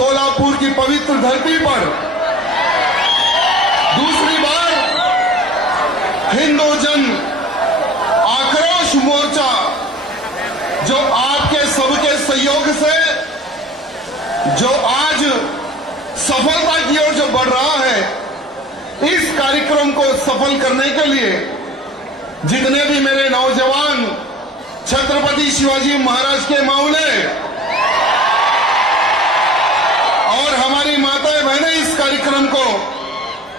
सोलापुर की पवित्र धरती पर दूसरी बार हिंदू जन आक्रोश मोर्चा जो आपके सबके सहयोग से जो आज सफलता की ओर जो बढ़ रहा है, इस कार्यक्रम को सफल करने के लिए जितने भी मेरे नौजवान छत्रपति शिवाजी महाराज के मामले और हमारी माताएं बहनें इस कार्यक्रम को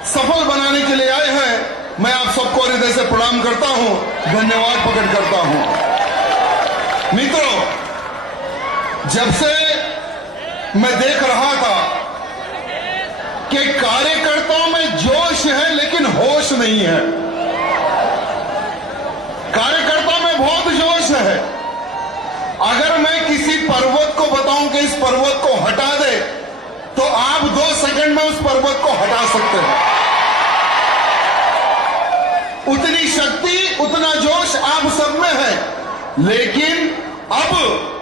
सफल बनाने के लिए आए हैं, मैं आप सबको हृदय से प्रणाम करता हूं, धन्यवाद प्रकट करता हूं। मित्रों, जब से मैं देख रहा था कि कार्यकर्ताओं में जोश है लेकिन होश नहीं है। कार्यकर्ताओं में बहुत जोश है। अगर मैं किसी पर्वत को बताऊं कि इस पर्वत को हटा दे, तो आप 2 सेकंड में उस पर्वत को हटा सकते हैं। उतनी शक्ति, उतना जोश आप सब में है, लेकिन अब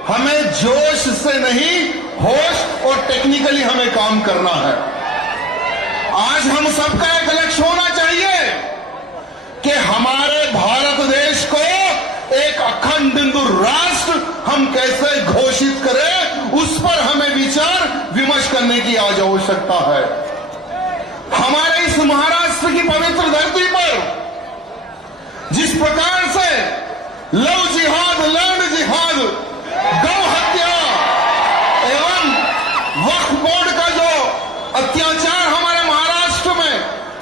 हमें जोश से नहीं, होश और टेक्निकली हमें काम करना है। आज हम सबका एक लक्ष्य होना चाहिए कि हमारे भारत देश को एक अखंड हिंदू राष्ट्र हम कैसे घोषित करें, उस पर हमें विचार विमर्श करने की आज आवश्यकता है। हमारे इस महाराष्ट्र की पवित्र धरती पर जिस प्रकार से लव जिहाद, लैंड जिहाद, गौ हत्या एवं वक्फ बोर्ड का जो अत्याचार हमारे महाराष्ट्र में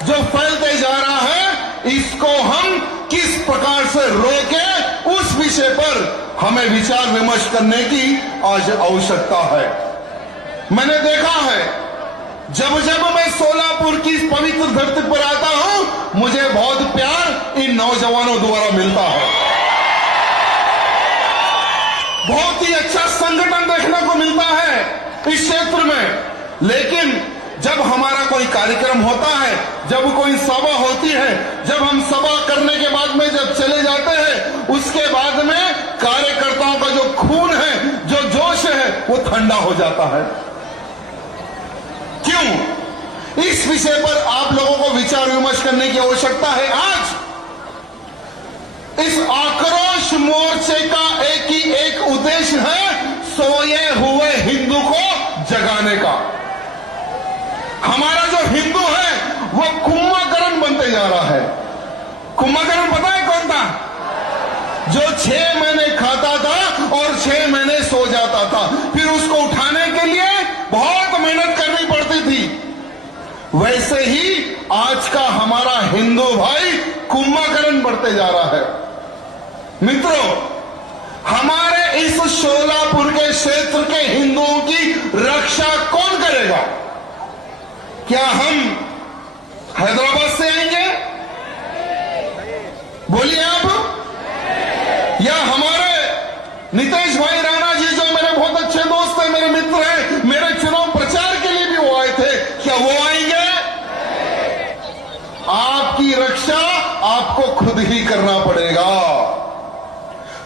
जो फैलते जा रहा है, इसको हम किस प्रकार से रोके, उस विषय पर हमें विचार विमर्श करने की आज आवश्यकता है। मैंने देखा है, जब जब मैं सोलापुर की इस पवित्र धरती पर आता हूं, मुझे बहुत प्यार इन नौजवानों द्वारा मिलता है। बहुत ही अच्छा संगठन देखने को मिलता है इस क्षेत्र में। लेकिन जब हमारा कोई कार्यक्रम होता है, जब कोई सभा होती है, जब हम सभा करने के बाद में जब चले जाते हैं, उसके बाद में कार्यकर्ताओं का जो खून है, जो जोश है, वो ठंडा हो जाता है। क्यों? इस विषय पर आप लोगों को विचार विमर्श करने की आवश्यकता है। आज इस आक्रोश मोर्चे का एक उद्देश्य है, सोए हुए हिंदू को जगाने का। हमारा जो हिंदू है वो कुंभकर्ण बनते जा रहा है। कुंभकर्ण पता है कौन था? जो 6 महीने खाता था और 6 महीने सो जाता था, फिर उसको उठाने के लिए बहुत मेहनत करनी पड़ती थी। वैसे ही आज का हमारा हिंदू भाई कुंभकर्ण बढ़ते जा रहा है। मित्रों, हमारे इस सोलापुर के क्षेत्र के हिंदुओं की रक्षा कौन करेगा? क्या हम हैदराबाद से आएंगे? बोलिए आप। या हमारे नीतीश भाई राणा जी, जो मेरे बहुत अच्छे दोस्त हैं, मेरे मित्र हैं, मेरे चुनाव प्रचार के लिए भी वो आए थे, क्या वो आएंगे? आपकी रक्षा आपको खुद ही करना पड़ेगा।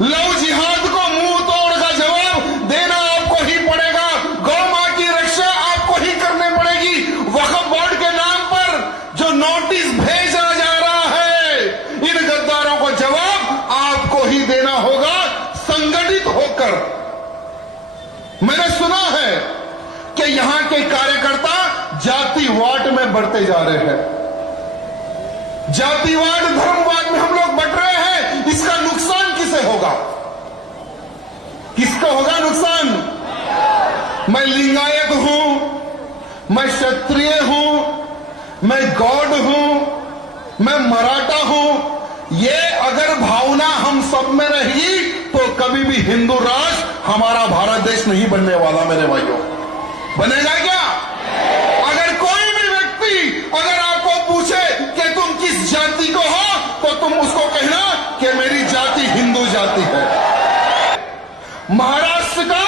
लव जिहाद को मुंह तोड़ का जवाब देना आपको ही पड़ेगा। गौ मां की रक्षा आपको ही करनी पड़ेगी। वक्फ बोर्ड के नाम पर जो नोटिस भेजा जा रहा है, इन गद्दारों को जवाब आपको ही देना होगा, संगठित होकर। मैंने सुना है कि यहां के कार्यकर्ता जातिवाद में बढ़ते जा रहे हैं। जातिवाद, धर्मवाद में हम लोग बढ़ रहे हैं। इसका नुकसान किसे होगा? किसको होगा नुकसान? मैं लिंगायत हूं, मैं क्षत्रिय हूं, मैं गौड़ हूं, मैं मराठा हूं। ये अगर भावना हम सब में रहेगी तो कभी भी हिंदू राष्ट्र, हमारा भारत देश नहीं बनने वाला मेरे भाइयों। बनेगा क्या? अगर कोई भी व्यक्ति अगर आपको पूछे कि तुम किस जाति को हो, तो तुम उसको कहना कि मेरी जाति हिंदू जाति है। महाराष्ट्र का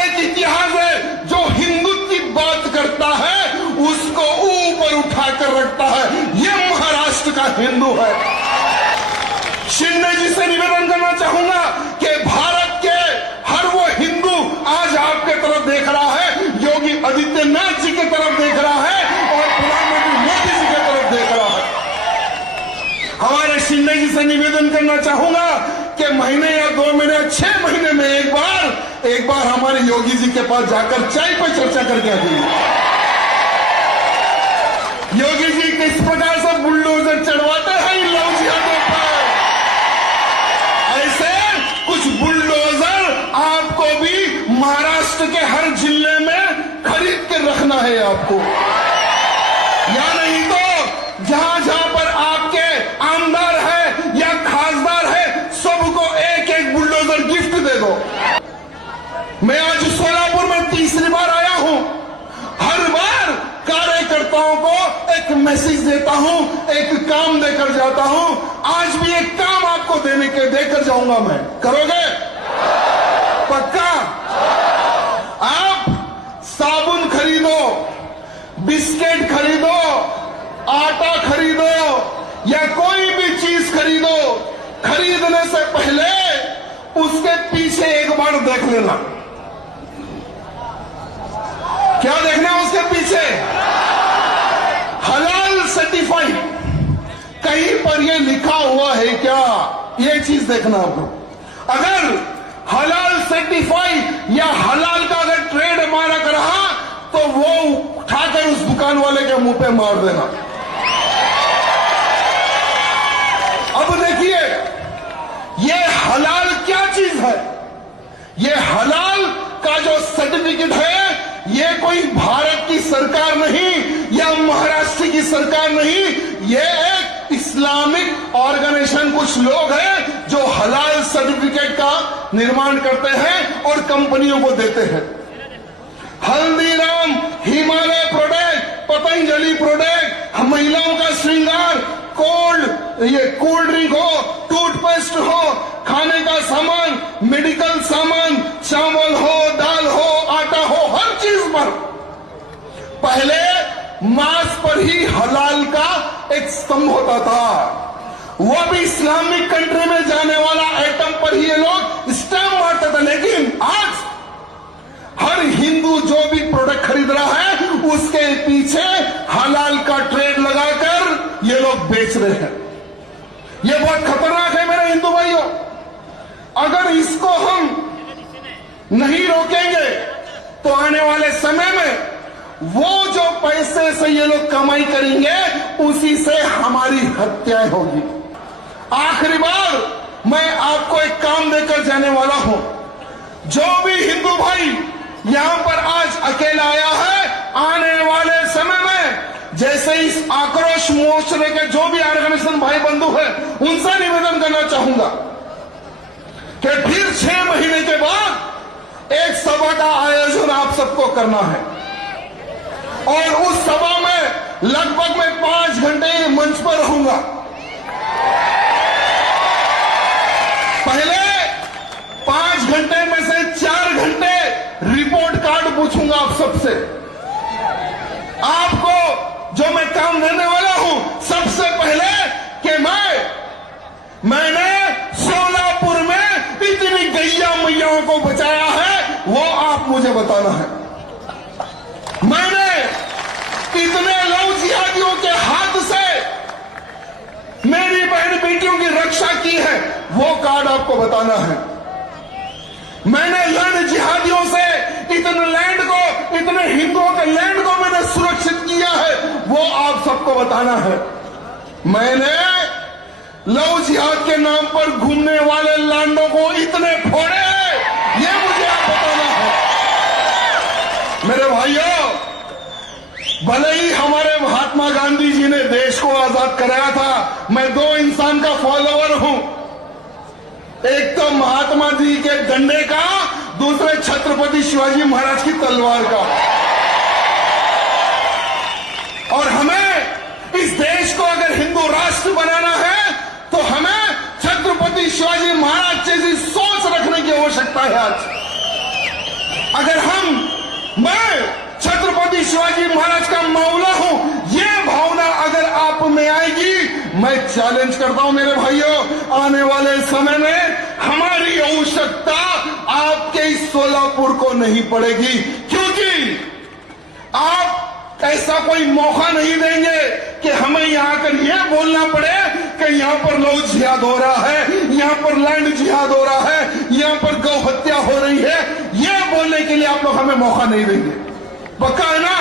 एक इतिहास है, जो हिंदुत्व की बात करता है उसको ऊपर उठाकर रखता है। यह महाराष्ट्र का हिंदू है। शिंदे जी से निवेदन करना चाहूंगा कि भारत के हर वो हिंदू आज आपके तरफ देख रहा है। योगी आदित्यनाथ निवेदन करना चाहूंगा कि महीने या 2 महीने 6 महीने में एक बार हमारे योगी जी के पास जाकर चाय पर चर्चा करके आइए। योगी जी किस प्रकार से बुलडोजर चढ़वाते हैं इन लव जिहादियों पर, ऐसे कुछ बुलडोजर आपको भी महाराष्ट्र के हर जिले में खरीद के रखना है आपको, या नहीं तो जहां जहां पर आपके आमदार है या खासदार है सबको एक एक बुलडोजर गिफ्ट दे दो। मैं आज सोलापुर में तीसरी बार आया हूं, हर बार कार्यकर्ताओं को एक मैसेज देता हूं, एक काम देकर जाता हूं। आज भी एक काम आपको देकर जाऊंगा मैं, करोगे? पक्का? आप साबुन खरीदो, बिस्किट खरीदो, आटा खरीदो या कोई भी चीज खरीदो, खरीदने से पहले उसके पीछे एक बार देख लेना। क्या देखना उसके पीछे? हलाल सर्टिफाइड, कहीं पर ये लिखा हुआ है क्या, ये चीज देखना आपको। अगर हलाल सर्टिफाइड या हलाल का अगर ट्रेड मार्क रहा तो वो उठाकर उस दुकान वाले के मुंह पे मार देना। अब देखिए ये हलाल क्या चीज है। ये हलाल का जो सर्टिफिकेट है ये कोई भारत की सरकार नहीं या महाराष्ट्र की सरकार नहीं, ये एक इस्लामिक ऑर्गेनाइजेशन, कुछ लोग हैं जो हलाल सर्टिफिकेट का निर्माण करते हैं और कंपनियों को देते हैं। हल्दीराम, हिमालय प्रोडक्ट, पतंजलि प्रोडक्ट, महिलाओं का श्रृंगार, ये कोल्ड ड्रिंक हो, टूथपेस्ट हो, खाने का सामान, मेडिकल सामान, चावल हो, दाल हो, आटा हो, हर चीज पर पहले मांस पर ही हलाल का एक स्तंभ होता था। वो भी इस्लामिक कंट्री में जाने वाला आइटम पर ही ये लोग स्टैम्प मारते थे। लेकिन आज हर हिंदू जो भी प्रोडक्ट खरीद रहा है उसके पीछे हलाल का ट्रेड लगाकर ये लोग बेच रहे हैं। ये बहुत खतरनाक है मेरे हिंदू भाइयों। अगर इसको हम नहीं रोकेंगे तो आने वाले समय में वो जो पैसे से ये लोग कमाई करेंगे उसी से हमारी हत्याएं होगी। आखिरी बार मैं आपको एक काम देकर जाने वाला हूं। जो भी हिंदू भाई यहां पर आज अकेला आया है, आने वाले समय में जैसे इस आक्रोश मोर्चे के जो भी ऑर्गेनाइजेशन भाई बंधु है उनसे निवेदन करना चाहूंगा कि फिर 6 महीने के बाद एक सभा का आयोजन आप सबको करना है और उस सभा में लगभग मैं 5 घंटे मंच पर रहूंगा। पहले 5 घंटे में से 4 घंटे रिपोर्ट कार्ड पूछूंगा आप सबसे। आपको जो मैं काम देने वाला हूं सबसे पहले कि मैंने सोलापुर में इतनी गैया मैयाओं को बचाया है वो आप मुझे बताना है। मैंने इतने लव जिहादियों के हाथ से मेरी बहन बेटियों की रक्षा की है वो कार्ड आपको बताना है। मैंने लैंड जिहादियों से इतने लैंड को, इतने हिंदुओं के लैंड को मैंने सुरक्षित किया है वो आप सबको बताना है। मैंने लव जिहाद के नाम पर घूमने वाले लांडों को इतने फोड़े हैं ये मुझे आप बताना है। मेरे भाइयों, भले ही हमारे महात्मा गांधी जी ने देश को आजाद कराया था, मैं 2 इंसान का फॉलोअर हूं। एक तो महात्मा जी के डंडे का, दूसरे छत्रपति शिवाजी महाराज की तलवार का। और हमें इस देश को अगर हिंदू राष्ट्र बनाना है तो हमें छत्रपति शिवाजी महाराज जैसी सोच रखने की आवश्यकता है। आज अगर मैं छत्रपति शिवाजी महाराज का मौला हूं, ये भावना अगर आप में आएगी, मैं चैलेंज करता हूं मेरे भाइयों, आने वाले समय में हमारी आवश्यकता आपके इस सोलापुर को नहीं पड़ेगी, क्योंकि आप ऐसा कोई मौका नहीं देंगे कि हमें यहां आकर यह बोलना पड़े कि यहाँ पर लव जिहाद हो रहा है, यहाँ पर लैंड जिहाद हो रहा है, यहाँ पर गौ हत्या हो रही है, ये बोलने के लिए आप लोग हमें मौका नहीं देंगे। पक्का है ना?